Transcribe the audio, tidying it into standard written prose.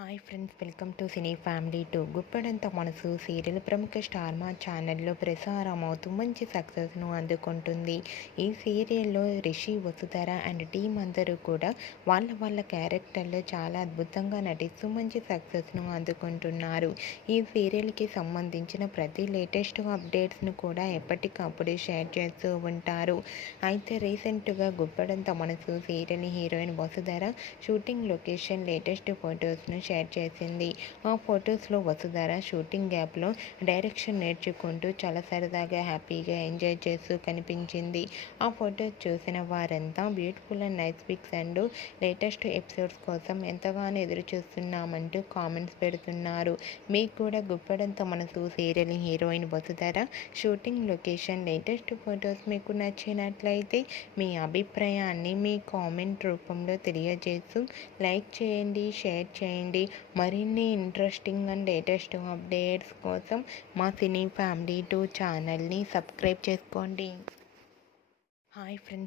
Hi friends, welcome to cine family two. Guppedantha Manasu serial ప్రముఖ star మా ఛానల్లో ప్రసారం అవుతూ మంచి సక్సెస్ను అందుకుంటుంది. ఈ సీరియల్లో రిషి, వసుధర అండ్ టీం అందరూ కూడా వాళ్ళ క్యారెక్టర్లో చాలా అద్భుతంగా నటిస్తూ మంచి సక్సెస్ను అందుకుంటున్నారు. ఈ సీరియల్కి సంబంధించిన ప్రతి లేటెస్ట్ అప్డేట్స్ను కూడా ఎప్పటికప్పుడు షేర్ చేస్తూ ఉంటారు. అయితే రీసెంట్గా Guppedantha Manasu serial heroine Vasudhara shooting location latest ఫొటోస్ను షేర్ చేసింది. ఆ ఫొటోస్లో వసుధర షూటింగ్ గ్యాప్లో డైరెక్షన్ నేర్చుకుంటూ చాలా సరదాగా హ్యాపీగా ఎంజాయ్ చేస్తూ కనిపించింది. ఆ ఫొటోస్ చూసిన వారంతా beautiful and nice pics and latest episodes కోసం ఎంతగానో ఎదురు చూస్తున్నామంటూ కామెంట్స్ పెడుతున్నారు. మీకు కూడా Guppedantha Manasu serial heroine Vasudhara shooting location latest photos మీకు నచ్చినట్లయితే మీ అభిప్రాయాన్ని మీ కామెంట్ రూపంలో తెలియజేస్తూ లైక్ చేయండి, షేర్ చేయండి. మరిన్ని ఇంట్రెస్టింగ్ అండ్ లేటెస్ట్ అప్డేట్స్ కోసం మా సినీ ఫ్యామిలీ 2 ఛానల్ని సబ్స్క్రైబ్ చేసుకోండి. Hi friends.